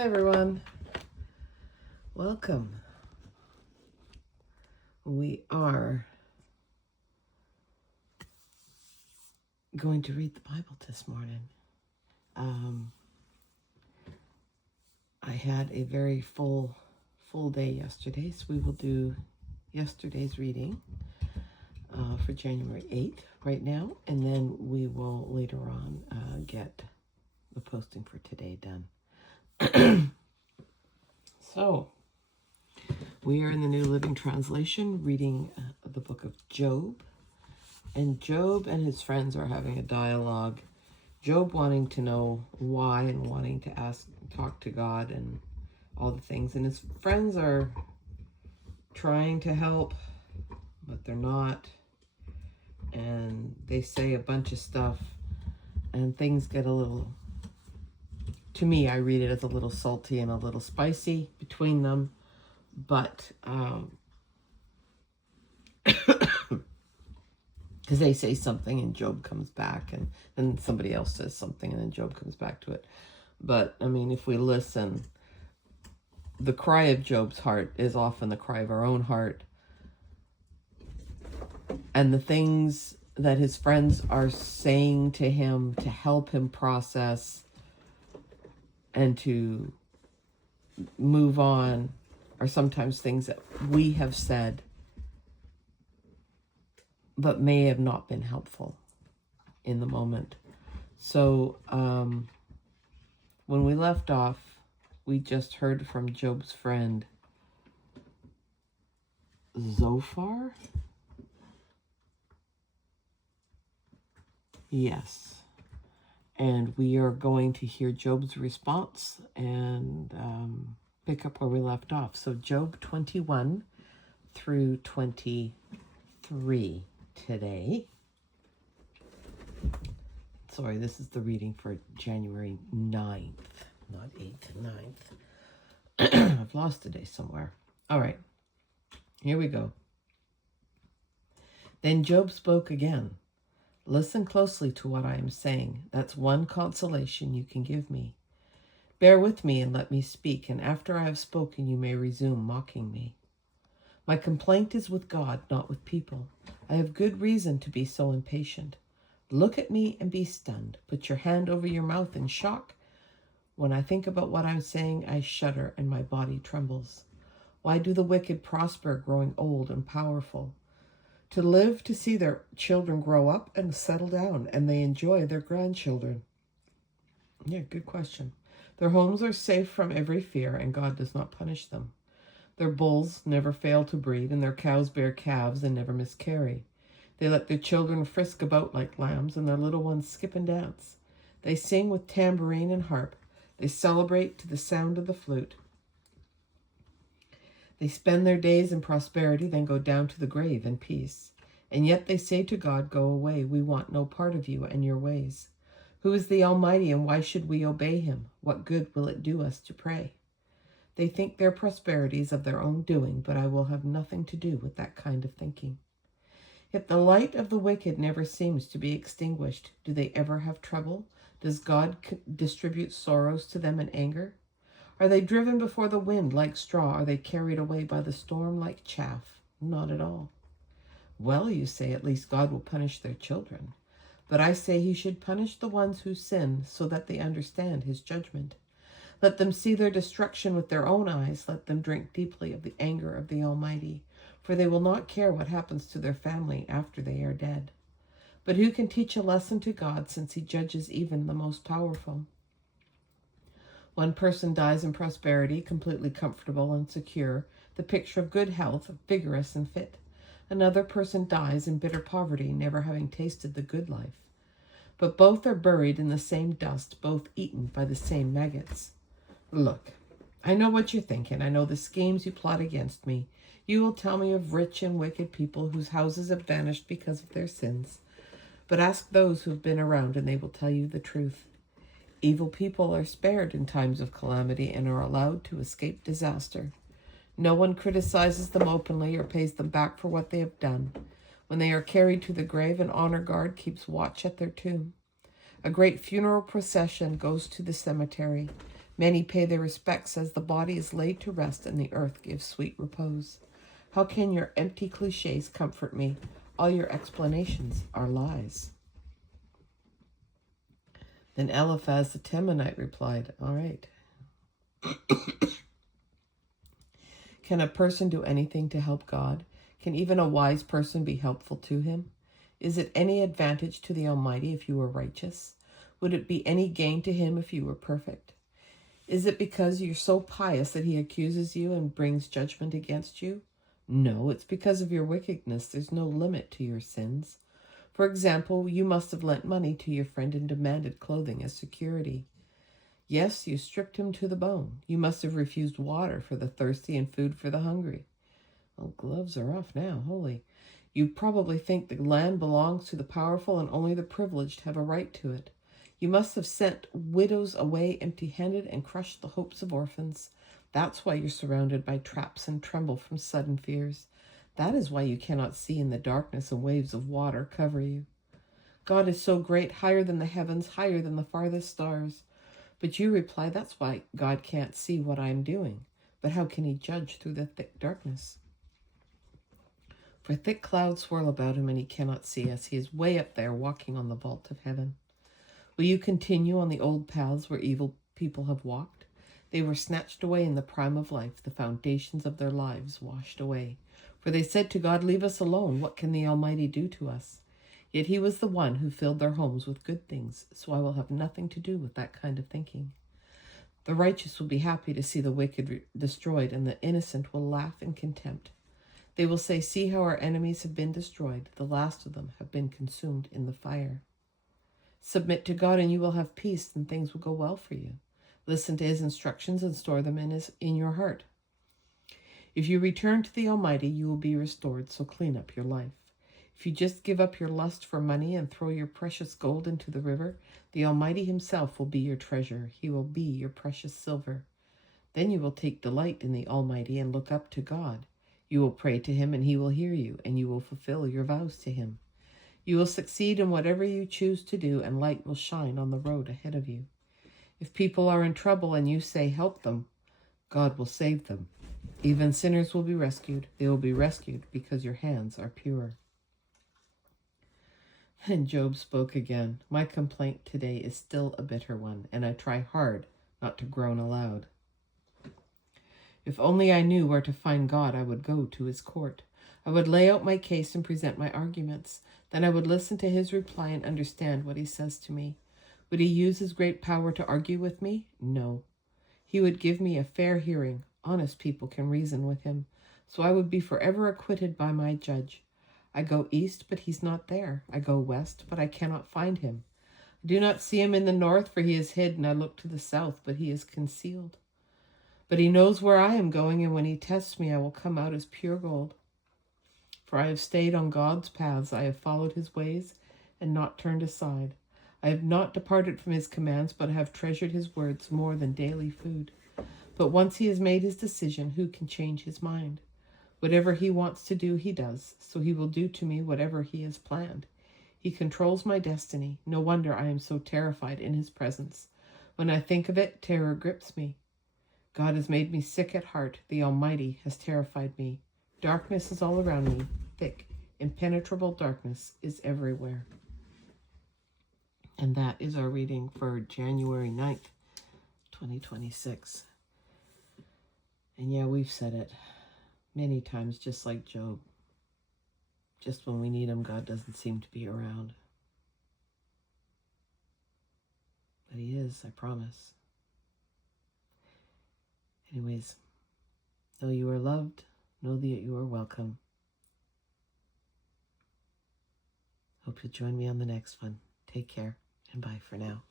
Hi everyone, welcome. We are going to read the Bible this morning. I had a very full day yesterday, so we will do yesterday's reading for January 8th right now, and then we will later on get the posting for today done. So, we are in the New Living Translation reading the book of Job. And Job and his friends are having a dialogue. Job wanting to know why and wanting to talk to God and all the things. And his friends are trying to help, but they're not. And they say a bunch of stuff. And things get a little, to me, I read it as a little salty and a little spicy between them. But, because they say something and Job comes back, and then somebody else says something and then Job comes back to it. But, I mean, if we listen, the cry of Job's heart is often the cry of our own heart. And the things that his friends are saying to him to help him process and to move on are sometimes things that we have said but may have not been helpful in the moment. So when we left off, we just heard from Job's friend Zophar. Yes. And we are going to hear Job's response and pick up where we left off. So Job 21 through 23 today. Sorry, this is the reading for January 9th, not 8th, 9th. I've lost a day somewhere. All right, here we go. Then Job spoke again. Listen closely to what I am saying. That's one consolation you can give me. Bear with me and let me speak, and after I have spoken, you may resume mocking me. My complaint is with God, not with people. I have good reason to be so impatient. Look at me and be stunned. Put your hand over your mouth in shock. When I think about what I'm saying, I shudder and my body trembles. Why do the wicked prosper, growing old and powerful? To live to see their children grow up and settle down, and they enjoy their grandchildren. Yeah, good question. Their homes are safe from every fear, and God does not punish them. Their bulls never fail to breed, and their cows bear calves and never miscarry. They let their children frisk about like lambs, and their little ones skip and dance. They sing with tambourine and harp. They celebrate to the sound of the flute. They spend their days in prosperity, then go down to the grave in peace. And yet they say to God, go away, we want no part of you and your ways. Who is the Almighty, and why should we obey him? What good will it do us to pray? They think their prosperity is of their own doing, but I will have nothing to do with that kind of thinking. Yet the light of the wicked never seems to be extinguished. Do they ever have trouble? Does God distribute sorrows to them in anger? Are they driven before the wind like straw? Are they carried away by the storm like chaff? Not at all. Well, you say, at least God will punish their children. But I say he should punish the ones who sin so that they understand his judgment. Let them see their destruction with their own eyes. Let them drink deeply of the anger of the Almighty, for they will not care what happens to their family after they are dead. But who can teach a lesson to God, since he judges even the most powerful? One person dies in prosperity, completely comfortable and secure, the picture of good health, vigorous and fit. Another person dies in bitter poverty, never having tasted the good life. But both are buried in the same dust, both eaten by the same maggots. Look, I know what you're thinking. I know the schemes you plot against me. You will tell me of rich and wicked people whose houses have vanished because of their sins. But ask those who have been around, and they will tell you the truth. Evil people are spared in times of calamity and are allowed to escape disaster. No one criticizes them openly or pays them back for what they have done. When they are carried to the grave, an honor guard keeps watch at their tomb. A great funeral procession goes to the cemetery. Many pay their respects as the body is laid to rest and the earth gives sweet repose. How can your empty cliches comfort me? All your explanations are lies. Then Eliphaz the Temanite replied, all right. Can a person do anything to help God? Can even a wise person be helpful to him? Is it any advantage to the Almighty if you were righteous? Would it be any gain to him if you were perfect? Is it because you're so pious that he accuses you and brings judgment against you? No, it's because of your wickedness. There's no limit to your sins. For example, you must have lent money to your friend and demanded clothing as security. Yes, you stripped him to the bone. You must have refused water for the thirsty and food for the hungry. Well, gloves are off now, holy. You probably think the land belongs to the powerful and only the privileged have a right to it. You must have sent widows away empty-handed and crushed the hopes of orphans. That's why you're surrounded by traps and tremble from sudden fears. That is why you cannot see in the darkness and waves of water cover you. God is so great, higher than the heavens, higher than the farthest stars. But you reply, that's why God can't see what I'm doing. But how can he judge through the thick darkness? For thick clouds swirl about him and he cannot see us. He is way up there walking on the vault of heaven. Will you continue on the old paths where evil people have walked? They were snatched away in the prime of life, the foundations of their lives washed away. For they said to God, leave us alone. What can the Almighty do to us? Yet he was the one who filled their homes with good things, so I will have nothing to do with that kind of thinking. The righteous will be happy to see the wicked destroyed, and the innocent will laugh in contempt. They will say, see how our enemies have been destroyed. The last of them have been consumed in the fire. Submit to God and you will have peace, and things will go well for you. Listen to his instructions and store them in your heart. If you return to the Almighty, you will be restored, so clean up your life. If you just give up your lust for money and throw your precious gold into the river, the Almighty himself will be your treasure. He will be your precious silver. Then you will take delight in the Almighty and look up to God. You will pray to him and he will hear you, and you will fulfill your vows to him. You will succeed in whatever you choose to do, and light will shine on the road ahead of you. If people are in trouble and you say, help them, God will save them. Even sinners will be rescued. They will be rescued because your hands are pure. And Job spoke again. My complaint today is still a bitter one, and I try hard not to groan aloud. If only I knew where to find God, I would go to his court. I would lay out my case and present my arguments. Then I would listen to his reply and understand what he says to me. Would he use his great power to argue with me? No. He would give me a fair hearing. Honest people can reason with him. So I would be forever acquitted by my judge. I go east, but he's not there. I go west, but I cannot find him. I do not see him in the north, for he is hid, and I look to the south, but he is concealed. But he knows where I am going, and when he tests me, I will come out as pure gold. For I have stayed on God's paths. I have followed his ways and not turned aside. I have not departed from his commands, but have treasured his words more than daily food. But once he has made his decision, who can change his mind? Whatever he wants to do, he does, so he will do to me whatever he has planned. He controls my destiny. No wonder I am so terrified in his presence. When I think of it, terror grips me. God has made me sick at heart. The Almighty has terrified me. Darkness is all around me. Thick, impenetrable darkness is everywhere. And that is our reading for January 9th, 2026. And yeah, we've said it many times, just like Job. Just when we need him, God doesn't seem to be around. But he is, I promise. Anyways, know you are loved. Know that you are welcome. Hope you'll join me on the next one. Take care, and bye for now.